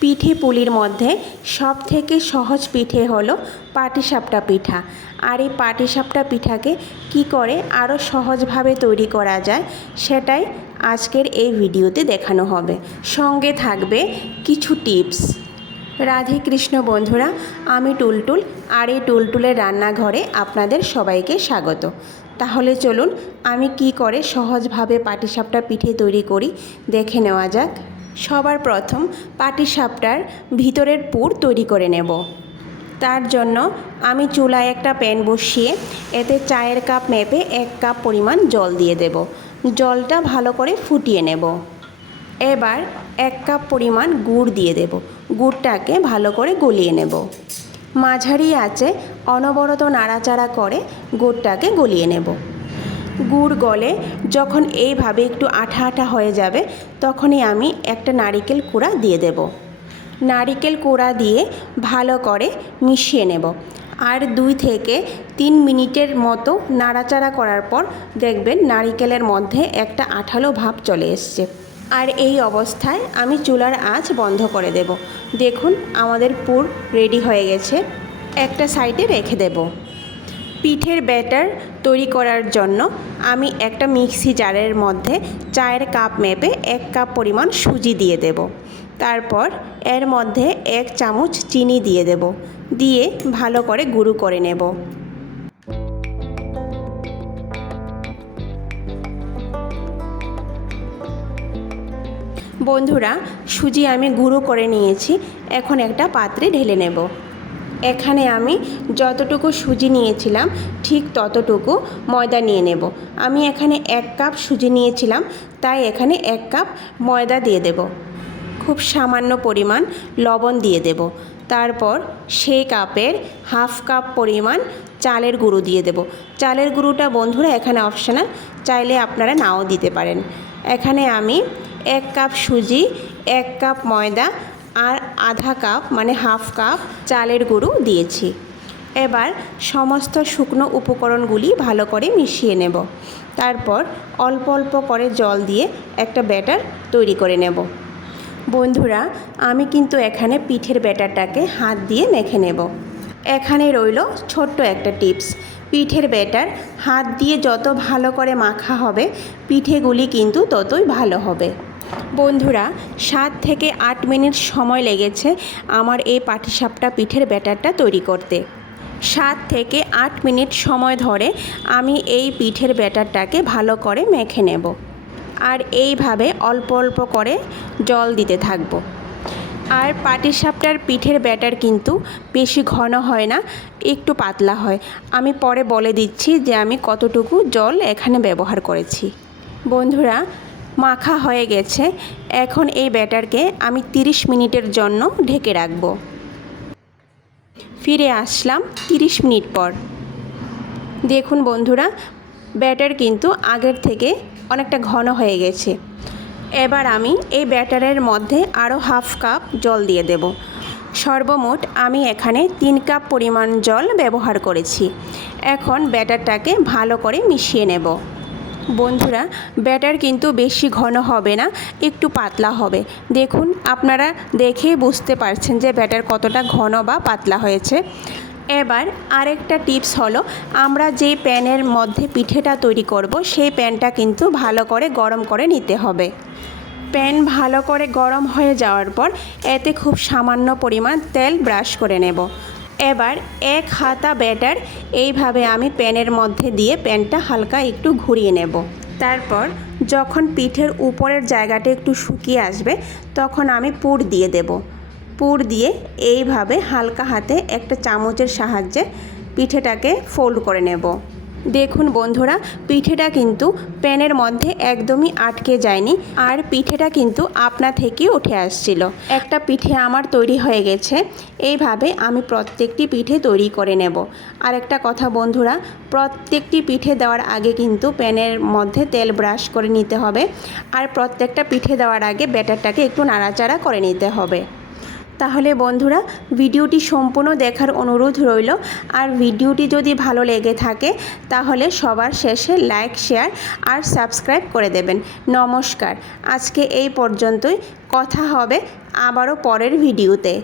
পিঠে পুলির মধ্যে সবথেকে সহজ পিঠে হলো পাটিসাপটা পিঠা। আর এই পাটিসাপটা পিঠাকে কি করে আরও সহজভাবে তৈরি করা যায় সেটাই আজকের এই ভিডিওতে দেখানো হবে। সঙ্গে থাকবে কিছু টিপস। রাধে কৃষ্ণ বন্ধুরা, আমি টুলটুল, আর এই টুলটুলের রান্নাঘরে আপনাদের সবাইকে স্বাগত। তাহলে চলুন আমি কি করে সহজভাবে পাটিসাপটা পিঠে তৈরি করি দেখে নেওয়া যাক। সবার প্রথম পাটিসাপটার ভিতরের পুর তৈরি করে নেব। তার জন্য আমি চুলায় একটা প্যান বসিয়ে এতে চায়ের কাপ মেপে 1 কাপ পরিমাণ জল দিয়ে দেব। জলটা ভালো করে ফুটিয়ে নেব। এবার 1 কাপ পরিমাণ গুড় দিয়ে দেব। গুড়টাকে ভালো করে গলিয়ে নেব। মাঝারি আঁচে অনবরত নাড়াচাড়া করে গুড়টাকে গলিয়ে নেব। গুড় গলে যখন এইভাবে একটু আঠা আঠা হয়ে যাবে তখনই আমি একটা নারিকেল কোড়া দিয়ে দেব। নারিকেল কোড়া দিয়ে ভালো করে মিশিয়ে নেব। আর 2 থেকে 3 মিনিটের মতো নাড়াচাড়া করার পর দেখবেন নারিকেলের মধ্যে একটা আঠালো ভাব চলে এসছে। আর এই অবস্থায় আমি চুলার আঁচ বন্ধ করে দেব। দেখুন আমাদের পুর রেডি হয়ে গেছে। একটা সাইডে রেখে দেব। পিঠের ব্যাটার তৈরি করার জন্য আমি একটা মিক্সি জারের মধ্যে চায়ের কাপ মেপে 1 কাপ পরিমাণ সুজি দিয়ে দেব। তারপর এর মধ্যে 1 চামচ চিনি দিয়ে দেব। দিয়ে ভালো করে গুঁড়ো করে নেব। বন্ধুরা, সুজি আমি গুঁড়ো করে নিয়েছি। এখন একটা পাত্রে ঢেলে নেব। এখানে আমি যতটুকু সুজি নিয়েছিলাম ঠিক ততটুকু ময়দা নিয়ে নেব। আমি এখানে 1 কাপ সুজি নিয়েছিলাম, তাই এখানে 1 কাপ ময়দা দিয়ে দেব। খুব সামান্য পরিমাণ লবণ দিয়ে দেব। তারপর সেই কাপের হাফ কাপ পরিমাণ চালের গুঁড়ো দিয়ে দেব। চালের গুঁড়োটা বন্ধুরা এখানে অপশনাল, চাইলে আপনারা নাও দিতে পারেন। এখানে আমি 1 কাপ সুজি, 1 কাপ ময়দা আর আধা কাপ মানে হাফ কাপ চালের গুঁড়ো দিয়েছি। এবার সমস্ত শুকনো উপকরণগুলি ভালো করে মিশিয়ে নেব। তারপর অল্প অল্প করে জল দিয়ে একটা ব্যাটার তৈরি করে নেব। বন্ধুরা, আমি কিন্তু এখানে পিঠের ব্যাটারটাকে হাত দিয়ে মেখে নেব। এখানে রইল ছোট্ট একটা টিপস। পিঠের ব্যাটার হাত দিয়ে যত ভালো করে মাখা হবে পিঠেগুলি কিন্তু ততই ভালো হবে। বন্ধুরা, 7 থেকে 8 মিনিট সময় লেগেছে আমার এই পাটিসাপটা পিঠের ব্যাটারটা তৈরি করতে। 7 থেকে 8 মিনিট সময় ধরে আমি এই পিঠের ব্যাটারটাকে ভালো করে মেখে নেব। আর এইভাবে অল্প অল্প করে জল দিতে থাকবো। আর পাটিসাপটার পিঠের ব্যাটার কিন্তু বেশি ঘন হয় না, একটু পাতলা হয়। আমি পরে বলে দিচ্ছি যে আমি কতটুকু জল এখানে ব্যবহার করেছি। বন্ধুরা, মাখা হয়ে গেছে। এখন এই ব্যাটারকে আমি 30 মিনিটের জন্য ঢেকে রাখব। ফিরে আসলাম 30 মিনিট পর। দেখুন বন্ধুরা, ব্যাটার কিন্তু আগের থেকে অনেকটা ঘন হয়ে গেছে। এবার আমি এই ব্যাটারের মধ্যে আরও হাফ কাপ জল দিয়ে দেব। সর্বমোট আমি এখানে 3 কাপ পরিমাণ জল ব্যবহার করেছি। এখন ব্যাটারটাকে ভালো করে মিশিয়ে নেব। বন্ধুরা, ব্যাটার কিন্তু বেশি ঘন হবে না, একটু পাতলা হবে। দেখুন আপনারা দেখেই বুঝতে পারছেন যে ব্যাটার কতটা ঘন বা পাতলা হয়েছে। এবার আরেকটা টিপস হলো, আমরা যে প্যানের মধ্যে পিঠেটা তৈরি করব সেই প্যানটা কিন্তু ভালো করে গরম করে নিতে হবে। প্যান ভালো করে গরম হয়ে যাওয়ার পর এতে খুব সামান্য পরিমাণ তেল ব্রাশ করে নেব। এবার 1 হাতা ব্যাটার এইভাবে আমি প্যানের মধ্যে দিয়ে প্যানটা হালকা একটু ঘুরিয়ে নেব। তারপর যখন পিঠের উপরের জায়গাটা একটু শুকিয়ে আসবে তখন আমি পুর দিয়ে দেব। পুর দিয়ে এইভাবে হালকা হাতে একটা চামচের সাহায্যে পিঠেটাকে ফোল্ড করে নেব। দেখুন বন্ধুরা, পিঠেটা কিন্তু প্যানের মধ্যে একদমই আটকে যায়নি, আর পিঠেটা কিন্তু আপনা থেকেই উঠে আসছিল। একটা পিঠে আমার তৈরি হয়ে গেছে। এইভাবে আমি প্রত্যেকটি পিঠে তৈরি করে নেব। আর একটা কথা বন্ধুরা, প্রত্যেকটি পিঠে দেওয়ার আগে কিন্তু প্যানের মধ্যে তেল ব্রাশ করে নিতে হবে। আর প্রত্যেকটা পিঠে দেওয়ার আগে ব্যাটারটাকে একটু নাড়াচাড়া করে নিতে হবে। তাহলে বন্ধুরা ভিডিওটি সম্পূর্ণ দেখার অনুরোধ রইল। আর ভিডিওটি যদি ভালো লেগে থাকে তাহলে সবার শেষে লাইক, শেয়ার আর সাবস্ক্রাইব করে দেবেন। নমস্কার, আজকে এই পর্যন্তই। কথা হবে আবারও পরের ভিডিওতে।